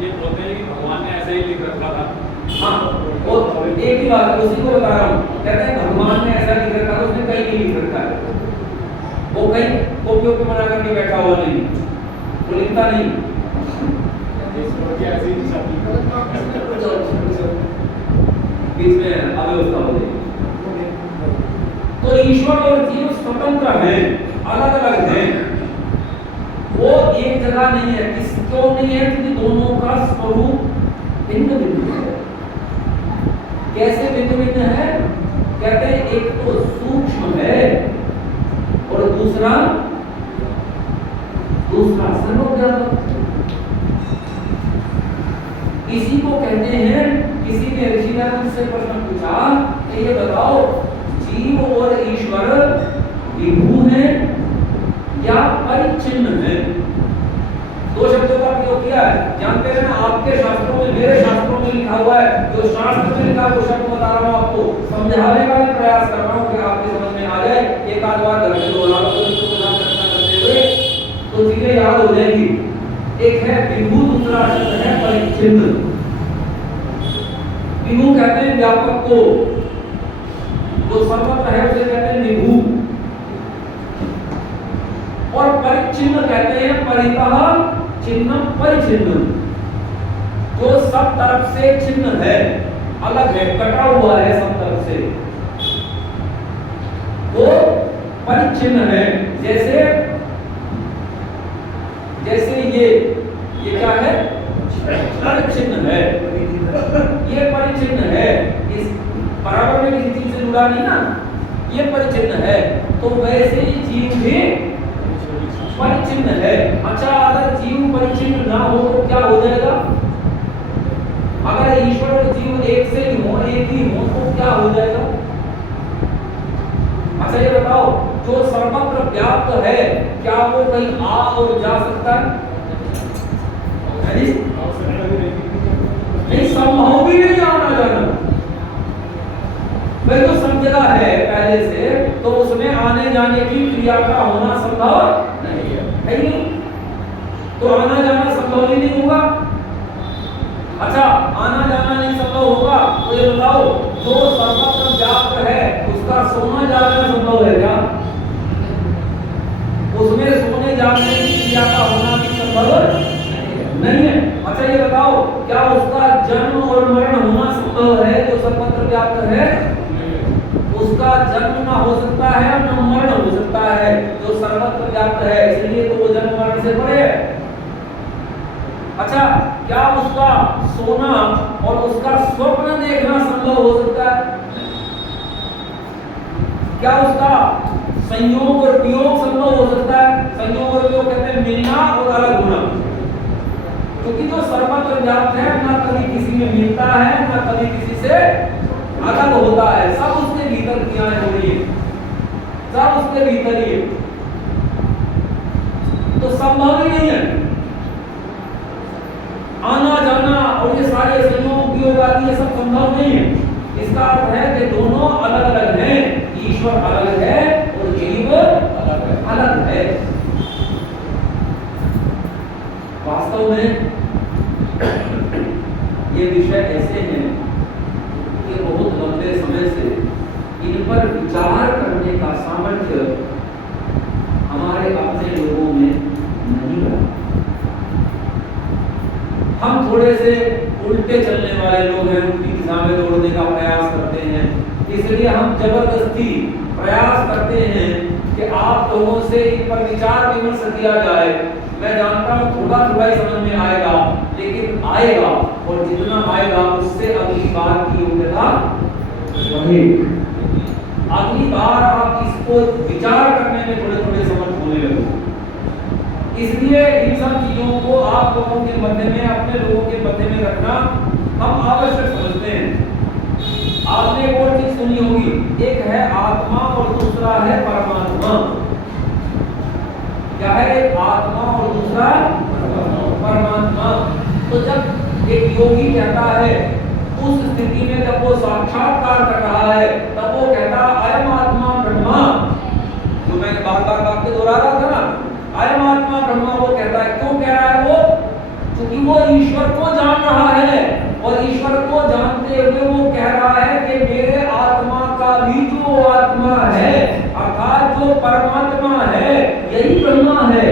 ये बोलते हैं कि भगवान ने ऐसे ही लिख रखा था। हाँ, वो एक ही बात है, उसी को बता रहा हूँ। कहते हैं भगवान ने ऐसा लिख रखा, उसने कहीं नहीं लिख रखा है। वो कहीं कॉपियों पे बना करके बैठा हुआ नहीं, वो लिखता नहीं। बीच में अव्यवस्था हो गई। तो ईश्वर और जीव स्वतंत्र हैं, अलग अलग हैं, वो एक जगह नहीं है। किसको नहीं है? क्योंकि दोनों का स्वरूप भिन्न भिन्न है। कैसे भिन्न भिन्न है? कहते हैं एक तो सूक्ष्म है और दूसरा सर्वव्यापक। इसी को कहते हैं, किसी ने ऋषि ने मुझसे प्रश्न पूछा कि ये बताओ जीव और ईश्वर विभू हैं या परिच्छिन्न हैं? दो शब्दों का प्रयोग किया है। जानते हैं ना, आपके शास्त्रों में, मेरे शास्त्रों में लिखा हुआ है, जो शास्त्र में लिखा वो शब्द बता रहा हूं आपको, समझाने का भी प्रयास कर रहा हूं कि आपके समझ में आ जाए। एक आध बार घर में दोहरा लो तो चर्चा करते हुए तो चीजें याद हो जाएंगी। एक है विभू, दूसरा शब्द है परिच्छिन्न। विभू कहते हैं व्यापक को, जो सर्वत्र है उसे कहते हैं विभू, और परिच्छिन्न कहते हैं परितः चिन्ह परिच्छिन्न, जो सब तरफ से छिन्न है, अलग है, कटा हुआ है सब तरफ से, वो परिच्छिन्न है। जैसे ये क्या है? परिच्छिन्न है, ये परिच्छिन्न है, इस बराबर में किसी चीज से जुड़ा नहीं ना, ये परिच्छिन्न है। तो वैसे ही जीव भी परिच्छिन्न है। अच्छा, अगर जीव परिच्छिन्न ना हो तो क्या हो जाएगा? अगर ईश्वर और जीव एक से ही हो, एक ही हो, तो क्या हो जाएगा? अच्छा ये बताओ, जो सर्वत्र व्याप्त है, क्या वो कहीं आ और जा सकता है? नहीं, संभव भी नहीं आना जाना। भाई तो सब जगह है पहले से, तो उसमें आने जाने की क्रिया का होना संभव नहीं है, तो आना जाना संभव ही नहीं होगा। अच्छा, आना जाना नहीं संभव होगा तो ये बताओ, जो सर्वत्र व्याप्त है उसका सोना जाना संभव है क्या? उसमें सोने जाने की क्रिया का होना भी संभव नहीं है। अच्छा ये बताओ, क्या उसका जन्म और मरण होना संभव है? जो सर्वत्र व्याप्त है उसका जन्म ना हो सकता है और न मरण हो सकता है, जो सर्वत्र व्याप्त है, इसलिए तो वो जन्म मरण से परे है। अच्छा, क्या उसका सोना और उसका स्वप्न देखना संभव हो सकता है? क्या उसका संयोग और वियोग संभव हो सकता है? संयोग और वियोग कहते हैं मिलना और अलग होना, क्योंकि जो सर्वत्र व्याप्त है ना कभी किसी में मिलता है ना कभी किसी से अलग होता है, सब उसके भीतर क्रियाएं हो रही है, सब उसके भीतर ही है, तो संभव ही नहीं है आना जाना और ये सारे संयोग वियोग आदि ये सब संभव नहीं है। इसका अर्थ है कि दोनों अलग अलग हैं, ईश्वर अलग है और जीव अलग है। वास्तव में ये विषय ऐसे हैं कि बहुत लंबे समय से इन पर विचार करने का सामर्थ्य हमारे अपने लोगों में नहीं रहा। हम थोड़े से उल्टे चलने वाले लोग हैं, उल्टी दिशा में दौड़ने का प्रयास करते हैं, इसलिए हम जबरदस्ती प्रयास करते हैं कि आप लोगों से इन पर विचार विमर्श किया जाए। मैं जानता हूँ थोड़ा थोड़ा ही समझ में आएगा, लेकिन आएगा, और जितना आएगा उससे अगली बार की योग्यता बढ़ेगी। अगली बार आप इसको विचार करने में थोड़े थोड़े समर्थ होने लगेंगे। इसलिए इन सब चीजों को आप लोगों के मध्य में, अपने लोगों के मध्य में रखना हम आवश्यक समझते हैं। आपने एक और चीज सुनी होगी, एक है आत्मा और दूसरा है परमात्मा। क्या है? एक आत्मा और दूसरा परमात्मा। तो जब एक योगी कहता है, उस स्थिति में जब वो साक्षात्कार कर रहा है, तब वो कहता अयम आत्मा ब्रह्मा, जो मैंने बार बार वाक्य दोहरा रहा था ना, अयम आत्मा ब्रह्मा, वो कहता है। क्यों कह रहा है वो? क्योंकि वो ईश्वर को जान रहा है, और ईश्वर को जानते हुए वो कह रहा है कि मेरे आत्मा का भी जो आत्मा है, अर्थात जो परमात्मा है, यही ब्रह्मा है।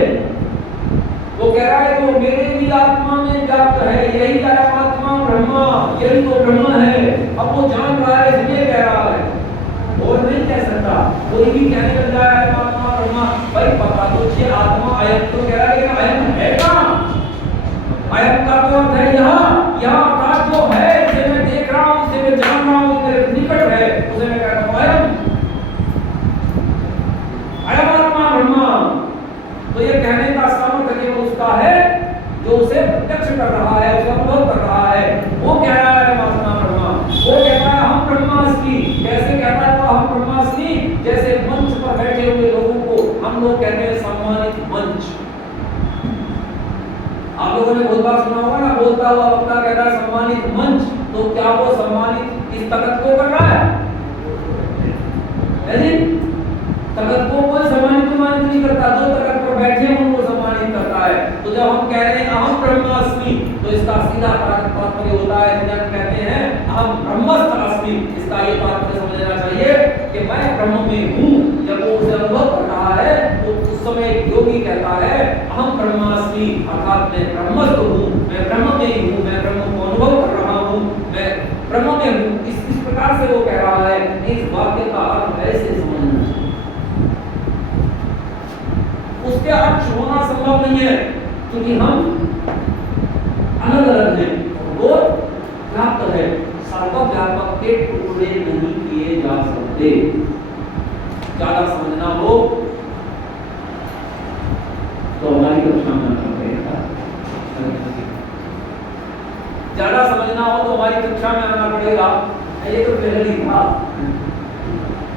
वो कह रहा है वो मेरे भी आत्मा में व्याप्त है, यही आत्मा ब्रह्मा, यही तो ब्रह्मा है। अब वो जान रहा है, इसलिए कह रहा है, और नहीं कह सकता। कोई भी कहने लग जाए आत्मा ब्रह्मा, भाई पता तो ये आत्मा अयम तो कह रहा है, लेकिन अयम है कहाँ? अयम का तो अर्थ है यहाँ अर्थात जो है, इसे मैं देख रहा हूँ, इसे मैं जान रहा हूँ, करता है जो उसे प्रत्यक्ष कर रहा है, उसे अनुभव कर रहा है, वो कह रहा है ब्रह्मा ब्रह्मा, वो कहता है हम ब्रह्मास्मि। कैसे कहता है वो हम ब्रह्मास्मि? जैसे मंच पर बैठे हुए लोगों को हम लोग कहते हैं सम्मानित मंच। आप लोगों ने बहुत बार सुना होगा ना, बोलता हुआ वक्ता कहता है सम्मानित मंच, तो क्या वो सम्मानित इस तखत को कर रहा है? तखत को कोई सम्मानित नहीं करता, जो तखत पर बैठे हैं उनको सम्मानित करता है। तो जब हम कह रहे हैं अहम ब्रह्मास्मि, तो इसका सीधा तात्पर्य होता है, जब कहते हैं अहम ब्रह्मस्मि, इसका ये तात्पर्य समझ लेना चाहिए कि मैं ब्रह्म में हूँ। जब वो उसे अनुभव कर रहा है तो उस समय योगी कहता है अहम ब्रह्मास्मि, अर्थात मैं ब्रह्मस्थ हूँ, मैं ब्रह्म में ही हूँ, मैं ब्रह्म को अनुभव कर रहा हूँ, मैं ब्रह्म में हूँ। इस प्रकार से वो कह रहा है। इस वाक्य का अर्थ ऐसे समझना चाहिए। उसके अर्थ होना संभव नहीं है क्योंकि हम अलग अलग हैं, वो व्याप्त है। सर्वव्यापक के टुकड़े नहीं किए जा सकते। ज्यादा समझना हो तो हमारी कक्षा में आना पड़ेगा। ज्यादा समझना हो तो हमारी कक्षा में आना पड़ेगा। ये तो पहले ही था,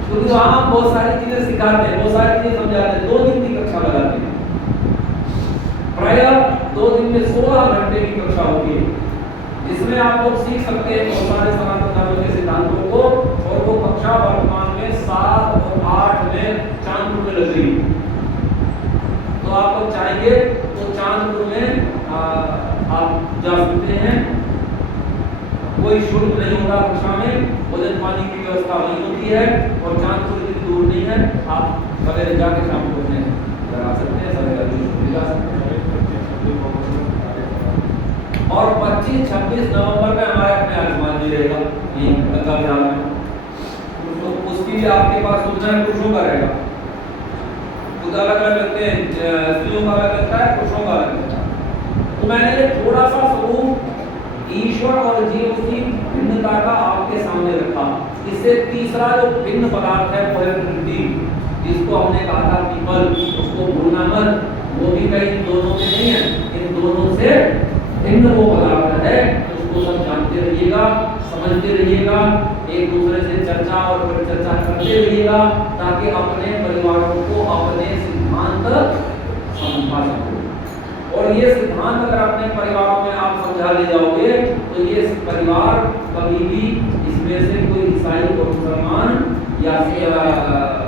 क्योंकि वहां हम बहुत सारी चीजें सिखाते हैं, बहुत सारी चीजें समझाते हैं। 2 दिन की कक्षा लगाते हैं, प्राय 2 दिन में 16 घंटे की कक्षा होती है, जिसमें आप लोग सीख सकते हैं बहुत सारे सनातन धर्म के सिद्धांतों को। और वो कक्षा वर्तमान में 7 और 8 में चांदपुर में लग रही है। तो आप लोग चाहेंगे तो चांदपुर में आप जा सकते हैं, कोई शुल्क नहीं होगा कक्षा में, भोजन पानी की व्यवस्था वहीं होती है और चांदपुर इतनी दूर नहीं है। आप सवेरे जाके शाम को अपने लगा सकते हैं, सवेरे जा सकते हैं। और 25-26 नवंबर में हमारे अपने आजमान जी रहेगा यहीं गंगा विहार में, तो उसकी भी आपके पास सूचना पुरुषों का रहेगा। कुछ अलग अलग लगते हैं, स्त्रियों का अलग लगता है, पुरुषों का अलग लगता है। तो मैंने ये थोड़ा सा स्वरूप ईश्वर और जीव की भिन्नता का आपके सामने रखा। इससे तीसरा जो भिन्न पदार्थ है वो है प्रकृति, जिसको हमने कहा था पीपल, उसको भूलना मत, वो भी कहीं दोनों में नहीं है, इन दोनों से भिन्न वो पदार्थ है। उसको सब जानते रहिएगा, समझते रहिएगा, एक दूसरे से चर्चा और परिचर्चा करते रहिएगा, ताकि अपने परिवारों को अपने सिद्धांत समझा सको। और ये सिद्धांत अगर अपने परिवारों में आप समझा ले जाओगे तो ये परिवार कभी भी इसमें से कोई ईसाई और मुसलमान या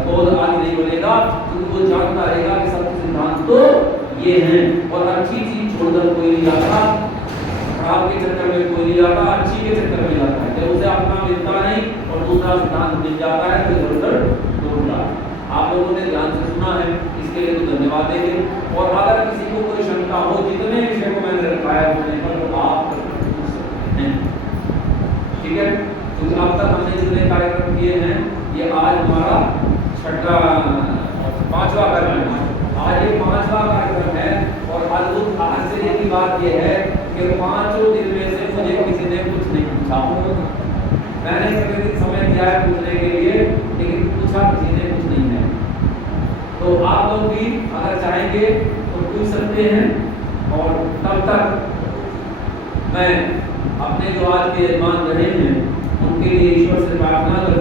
बौद्ध आदि नहीं बनेगा, क्योंकि वो जानता रहेगा कि सत्य सिद्धांत तो ये हैं। और अच्छी चीज छोड़कर कोई नहीं जाता, खराब के चक्कर में कोई नहीं जाता, अच्छी के चक्कर में जाता है। जब उसे अपना मिलता नहीं और दूसरा सिद्धांत मिल जाता है तो इधर-उधर दौड़ता है। आप लोगों ने ध्यान से सुना है, इसके लिए तो धन्यवाद देंगे। और अगर किसी को कोई शंका हो, जितने विषय को मैंने रखाया होने पर तो आप पूछ सकते हैं, ठीक है? क्योंकि अब तक हमने जितने कार्यक्रम किए हैं ये आज हमारा 5वां कार्यक्रम है। आज ये 5वां कार्यक्रम है और अद्भुत आश्चर्य की बात यह है कि 5 दिन में से मुझे किसी ने कुछ नहीं पूछा। मैंने प्रतिदिन समय दिया है पूछने के लिए, लेकिन पूछा किसी ने कुछ नहीं है। तो आप लोग भी अगर चाहेंगे तो पूछ सकते हैं। और तब तक मैं अपने जो आज के यजमान रहे हैं उनके लिए ईश्वर से प्रार्थना करता हूं